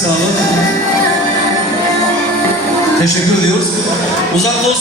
Sağ olun. Teşekkür ediyoruz. Uzak olsun.